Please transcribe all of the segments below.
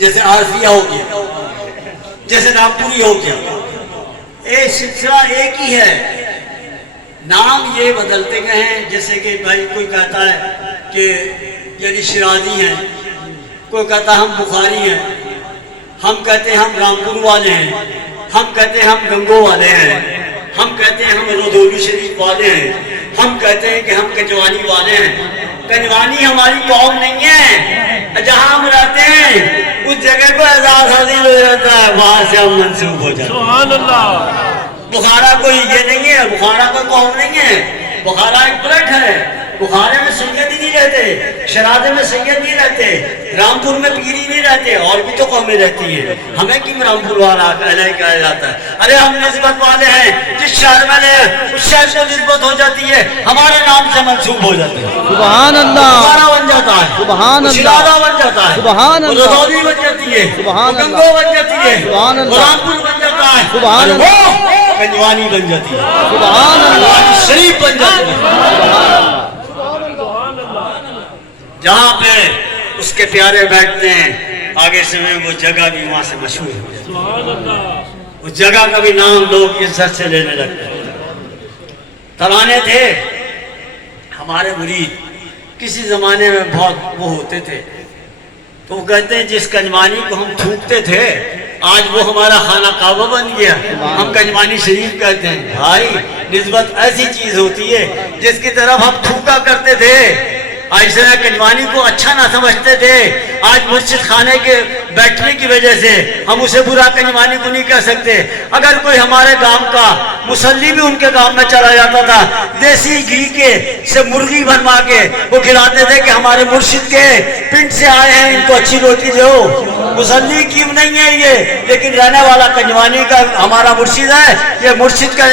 جیسے عارفیہ ہو گیا، جیسے ناگپوری ہو گیا، ایک سلسلہ ایک ہی ہے، نام یہ بدلتے گئے ہیں. جیسے کہ بھائی کوئی کہتا ہے کہ یعنی شیرازی ہیں، کوئی کہتا ہے ہم بخاری ہیں، ہم کہتے ہیں ہم رامپور والے ہیں، ہم کہتے ہیں ہم گنگو والے ہیں، ہم کہتے ہیں ہم رودولی شریف والے ہیں، ہم کہتے ہیں کہ ہم کجوانی والے ہیں. کجوانی ہماری قوم نہیں ہے، جہاں ہم رہتے ہیں اس جگہ کو اعزاز حاصل ہو جاتا ہے، وہاں سے ہم منسوب ہو جاتے ہیں. سبحان اللہ. بخارا کوئی یہ نہیں ہے، بخارا کوئی قوم نہیں ہے، بخارا ایک پلٹ ہے. بخارے میں سید ہی نہیں رہتے، شرادے میں سید نہیں رہتے، رامپور میں پیری نہیں رہتے، اور بھی تو قومیں رہتی ہیں. ہمیں کیوں رامپور والا کہا جاتا ہے؟ ارے ہم نسبت والے ہیں، جس شہر میں رہے اس شہر سے نسبت ہو جاتی ہے، ہمارے نام سے منسوب ہو جاتے ہیں. سبحان اللہ. بخارا بن جاتا ہے، سبحان اللہ. شرادہ بن جاتا ہے، سبحان اللہ. رودولی بن جاتی ہے، سبحان اللہ. گنگو بن جاتی ہے، سبحان اللہ. رامپور بن جاتا ہے، سبحان اور وہ کنجوانی بن جاتی ہے، سبحان اللہ. کنجوانی شریف بن جاتی ہے. جہاں پہ اس کے پیارے بیٹھتے ہیں آگے سے میں وہ جگہ بھی وہاں سے مشہور ہو جاتی ہے. اس جگہ کا بھی نام لوگ عزت سے لینے لگتے ہیں. ترانے تھے ہمارے مرید کسی زمانے میں بہت وہ ہوتے تھے، تو وہ کہتے ہیں جس کنجوانی کو ہم تھوکتے تھے آج وہ ہمارا خانہ کعبہ بن گیا، ہم کنجوانی شریف کہتے ہیں. بھائی نسبت ایسی چیز ہوتی ہے جس کی طرف ہم تھوکا کرتے تھے، ایسے کنجوانی کو اچھا نہ سمجھتے تھے، آج مرشد خانے کے بیٹھنے کی وجہ سے ہم اسے برا کنجوانی کو نہیں کہہ سکتے. اگر کوئی ہمارے گاؤں کا مسلی بھی ان کے گاؤں میں چلا جاتا تھا، دیسی گھی کے سے مرغی بنوا کے وہ کھلاتے تھے کہ ہمارے مرشد کے پنڈ سے آئے ہیں، ان کو اچھی روٹی دو. مسلی کیوں نہیں ہے یہ، لیکن رہنے والا کنجوانی کا ہمارا مرشد ہے، یہ مرشد کا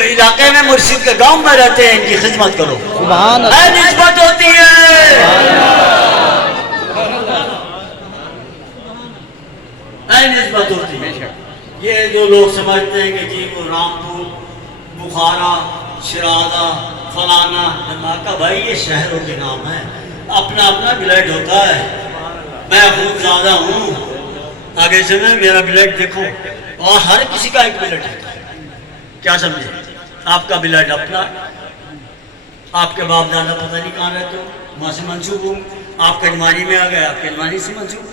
علاقے میں مرشد کے گاؤں میں رہتے ہیں، ان کی خدمت کرو. سبحان اللہ. نسبت ہوتی ہے، نسبت ہوتی ہے. یہ جو لوگ سمجھتے ہیں کہ جی وہ رامپور، بخارا، شرادہ، فلانا دھماکہ، بھائی یہ شہروں کے نام ہیں، اپنا اپنا بلڈ ہوتا ہے. میں خود زیادہ ہوں، آگے سے میں میرا بلڈ دیکھو، اور ہر کسی کا ایک بلڈ ہوتا ہے. کیا سمجھے؟ آپ کا بلڈ اپنا، آپ کے باپ دادا پتہ نہیں کہاں رہتے ہو، وہاں سے منسوب ہوں. آپ کنجوانی میں آ گئے، آپ کنجوانی سے منسوب.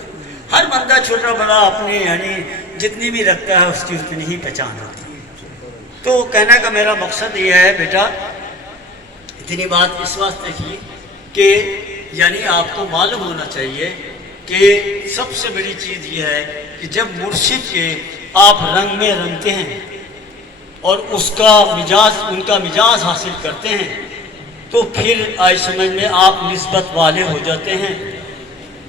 ہر بندہ چھوٹا بڑا اپنی یعنی جتنی بھی رکھتا ہے اس کی اتنی ہی پہچان ہوتی ہے. تو کہنے کا میرا مقصد یہ ہے بیٹا، اتنی بات اس واسطے کی کہ یعنی آپ کو معلوم ہونا چاہیے کہ سب سے بڑی چیز یہ ہے کہ جب مرشد کے آپ رنگ میں رنگتے ہیں اور اس کا مزاج، ان کا مزاج حاصل کرتے ہیں، تو پھر آج سمجھ میں آپ نسبت والے ہو جاتے ہیں.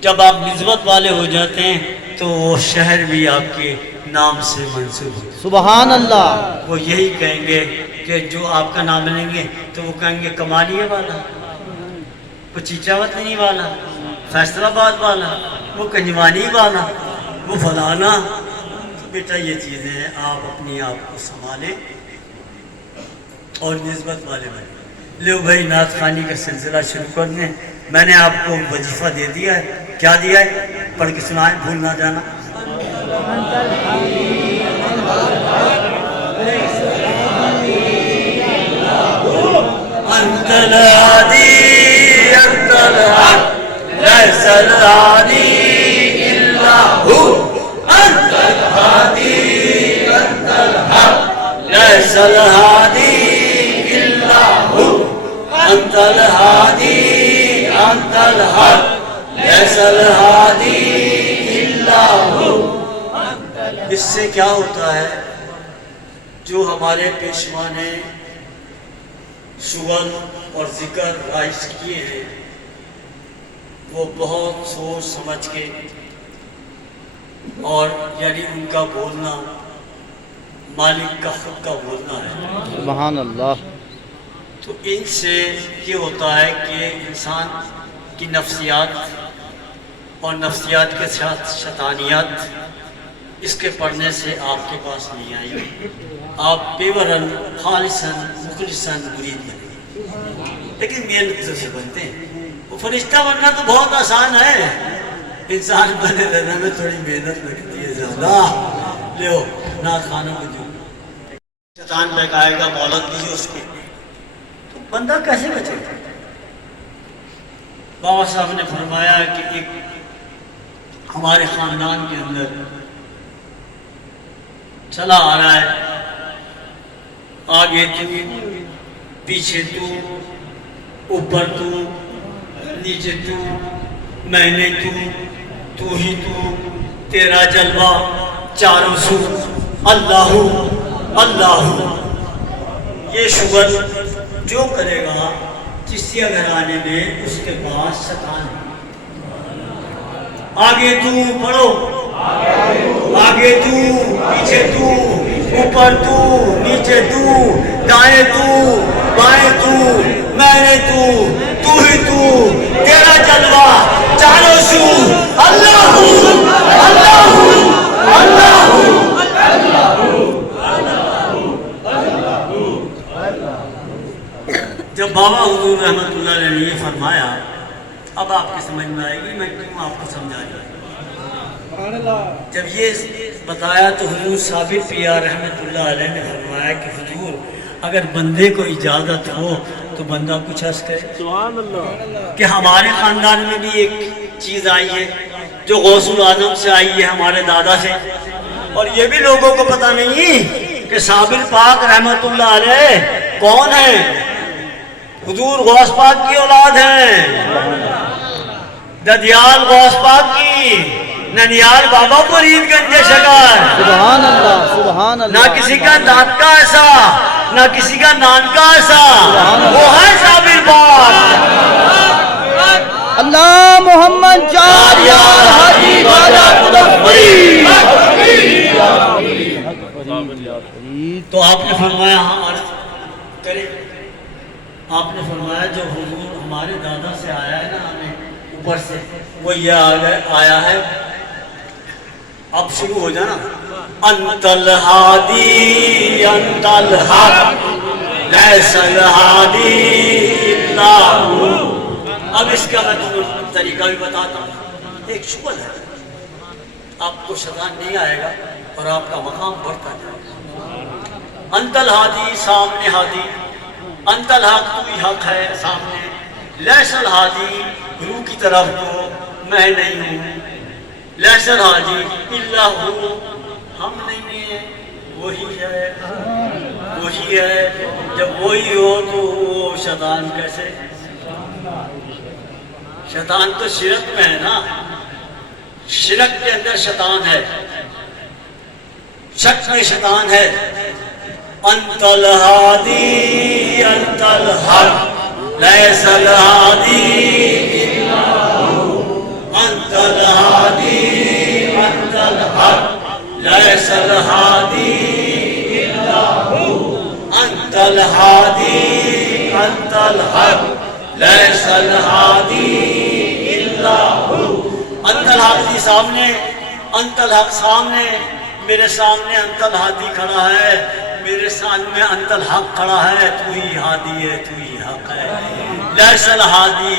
جب آپ نسبت والے ہو جاتے ہیں تو وہ شہر بھی آپ کے نام سے منسوب ہو. سبحان اللہ. وہ یہی کہیں گے کہ جو آپ کا نام لیں گے تو وہ کہیں گے کمالیہ والا، وہ چیچاوطنی والا، فیصل آباد والا، وہ کنجوانی والا، وہ فلانا. بیٹا یہ چیزیں ہیں، آپ اپنی آپ کو سنبھالیں اور نسبت والے بنیں. لو بھائی نعت خوانی کا سلسلہ شروع کر دیں. میں نے آپ کو وظیفہ دے دیا ہے. کیا دیا ہے؟ پڑھ کے سنائیں، بھول نہ جانا. انت الهادي انت الحق ليس الهادي الا هو. انت الهادي انت الحق ليس الهادي الا هو. انت الهادي انت الحق ليس الهادي الا هو. اس سے کیا ہوتا ہے؟ جو ہمارے پیشوا نے شغل اور ذکر رائج کیے ہیں وہ بہت سوچ سمجھ کے، اور یعنی ان کا بولنا مالک کا خود کا بولنا ہے. سبحان اللہ. تو ان سے یہ ہوتا ہے کہ انسان کی نفسیات اور نفسیات کے ساتھ شیطانیات اس کے پڑھنے سے آپ کے پاس نہیں آئے گی. آپ پیورن خالصاً مخلصاً مرید بنے، لیکن محنت سے بنتے ہیں. وہ فرشتہ بننا تو بہت آسان ہے، انسان بنے رہنے میں تھوڑی محنت لگتی ہے زیادہ. لیو نعت خانہ کو جو شیطان بہکائے گا مولت دیجیے اس کی تو بندہ کیسے بچے گا؟ بابا صاحب نے فرمایا کہ ایک ہمارے خاندان کے اندر چلا آ رہا ہے، آگے تو پیچھے تو اوپر تو نیچے تو میں نے تو ہی تو تیرا جلوہ چاروں سو اللہ اللہ. یہ شغل جو کرے گا چشتیہ گھرانے میں اس کے پاس شیطان ہے. آگے تو پڑھو، آگے تو پیچھے تو اوپر تو نیچے تو دائیں تو بائیں تو میں نے تو ہی تو تیرا جلوہ چاروں سو اللہ اللہ اللہ. جب بابا حضور رحمت اللہ علیہ نے یہ فرمایا اب آپ کی سمجھ میں آئے گی میں کیوں آپ کو سمجھا رہا. جب یہ بتایا تو حضور صابر پیا رحمت اللہ علیہ نے فرمایا کہ حضور اگر بندے کو اجازت ہو تو بندہ کچھ عرض کرے. سبحان اللہ. کہ ہمارے خاندان میں بھی ایک چیز آئی ہے جو غوث العظم سے آئی ہے، ہمارے دادا سے، اور یہ بھی لوگوں کو پتہ نہیں کہ صابر پاک رحمت اللہ علیہ کون ہے. حضور غوث پاک کی اولاد ہیں، ددیال غوث پاک کی، ننیال بابا فرید گنج شکر. سبحان اللہ سبحان اللہ. نہ کسی کا دانت کا ایسا نہ کسی کا نان کا ایسا، وہ ہے صابر پاک. اللہ محمد جان یار حاجی خواجہ قطب تو آپ نے فرمایا ہاں عرض کرے. آپ نے فرمایا جو حضور ہمارے دادا سے آیا ہے نا ہمیں اوپر سے وہ یہ آیا ہے. اب شروع ہو جانا انت الہادی انت الحق لیس الہادی الا ہو. اب اس کا میں تمہیں طریقہ بھی بتاتا ہوں. ایک شغل ہے، آپ کو شیطان نہیں آئے گا اور آپ کا مقام بڑھتا جائے گا. انت الہادی سامنے ہادی، انت الحق تو ہی حق ہے سامنے، لیس الہادی روح کی طرف تو میں نہیں ہوں، لیس الہادی الا ہو ہم نہیں ہیں، وہی ہے وہی ہے. جب وہی ہو تو وہ شیطان کیسے؟ شیطان تو شرک میں ہے نا، شرک کے اندر شیطان ہے، شک میں شیطان ہے. انت الہادی انت الحق لیس الہادی الا ہو. انت الہادی انت الحق لیس الہادی الا ہو. انت الہادی انت الحق لیس الہادی الا ہو. انت الحق سامنے، انت الحق سامنے، میرے سامنے انت الہادی کھڑا ہے، میرے سامنے انت الحق کھڑا ہے. تو ہی ہادی ہے تو ہی حق ہے. لیس الہادی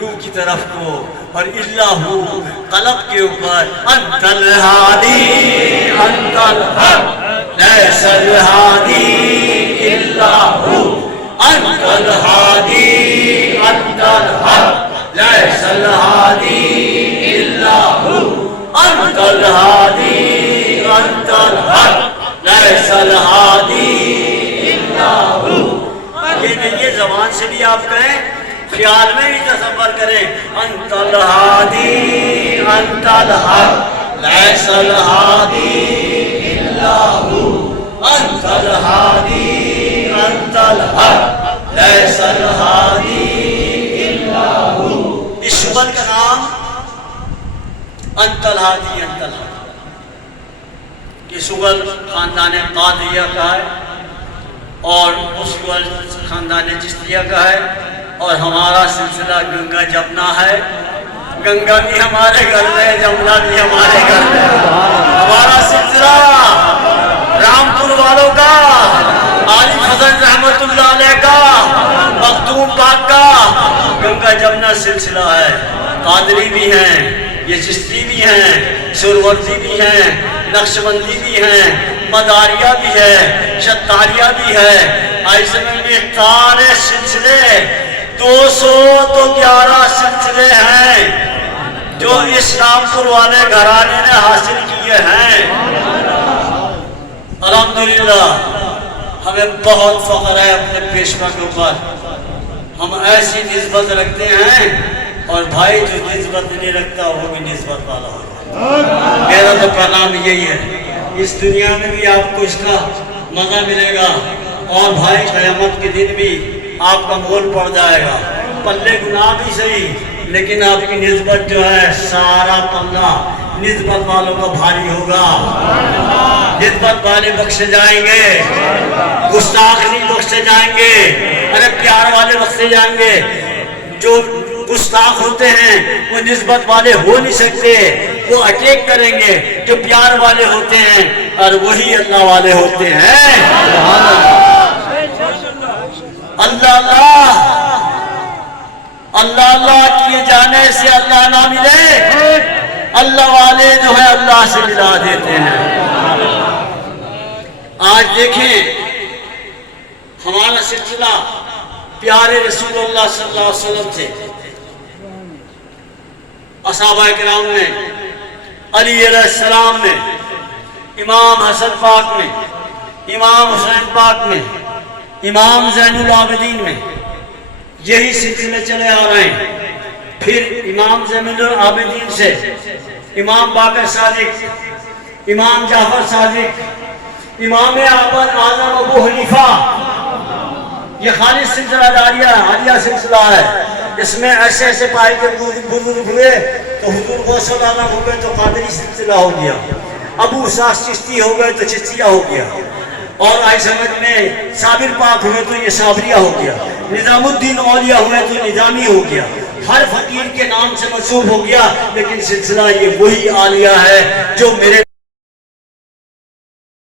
روح کی طرف کو اور الا ہو قلب کے اوپر. انت الہادی انت الحق لیس الہادی الا ہو. انت الہادی انت الحق لیس الہادی الا ہو. انت الہادی انت الحق لیس الہادی الا ہو. یہ نہیں یہ زبان سے بھی آپ کہیں، خیال میں بھی تصور کریں. انت الہادی انت الحق لیس الہادی الا ہو. انت الہادی انت الحق لیس الہادی الا ہو. اس شغل کا نام انت الہادی انت الحق. یہ شغل خاندان قادریہ کا ہے اور اس شغل خاندان چشتیہ کا ہے اور ہمارا سلسلہ گنگا جمنا ہے. گنگا بھی ہمارے گھر میں، جمنا بھی ہمارے گھر میں. ہمارا سلسلہ رامپور والوں کا، عالم حسن رحمت اللہ علیہ کا، مختوم پاک کا، گنگا کا جمنا سلسلہ ہے، قادری بھی ہیں، یہ چشتی بھی ہیں، سروردی بھی ہیں، نقشبندی بھی ہیں، مداریہ بھی ہے، شتاریہ بھی ہے، ایسے میں سارے سلسلے 211 سلسلے ہیں جو اسلام پور والے گھرانے نے حاصل کیے ہیں۔ الحمدللہ ہمیں بہت فخر ہے اپنے پیشوا کے اوپر، ہم ایسی نسبت رکھتے ہیں، اور بھائی جو نسبت نہیں رکھتا وہ بھی نسبت والا ہوگا۔ میرا تو پیغام یہی ہے، اس دنیا میں بھی آپ کو اس کا مزہ ملے گا، اور بھائی قیامت کے دن بھی آپ کا مول پڑ جائے گا، پلے گناہ بھی صحیح لیکن آپ کی نسبت جو ہے سارا پلہ نسبت والوں کا بھاری ہوگا، نسبت والے بخشے جائیں گے، گستاخ نہیں بخشے جائیں گے، ارے پیار والے بخشے جائیں گے۔ جو گستاخ ہوتے ہیں وہ نسبت والے ہو نہیں سکتے، وہ اٹیک کریں گے، جو پیار والے ہوتے ہیں اور وہی اللہ والے ہوتے ہیں۔ اللہ اللہ اللہ اللہ کیے جانے سے اللہ نہ ملے، اللہ والے جو ہے اللہ سے ملا دیتے ہیں۔ آج دیکھیں ہمارا سلسلہ پیارے رسول اللہ صلی اللہ علیہ وسلم سے، صحابہ کرام نے، علی علیہ السلام نے، امام حسن پاک نے، امام حسین پاک نے، امام زین العابدین میں یہی سلسلے چلے آ رہے ہیں۔ پھر امام زین العابدین سے امام باقر صادق، امام جعفر صادق، امام اعظم ابو حنیفہ، یہ خالص سلسلہ حالیہ سلسلہ ہے۔ اس میں ایسے ایسے پائے کے بزرگ ہوئے تو حضور غوث العالم ہو گئے تو قادری سلسلہ ہو گیا، ابو اسحاق چشتی ہو گئے تو چشتیہ ہو گیا، اور آئی سمجھ میں صابر پاک ہوئے تو یہ صابریہ ہو گیا، نظام الدین اولیاء ہوئے تو نظامی ہو گیا، ہر فقیر کے نام سے منسوب ہو گیا، لیکن سلسلہ یہ وہی عالیہ ہے جو میرے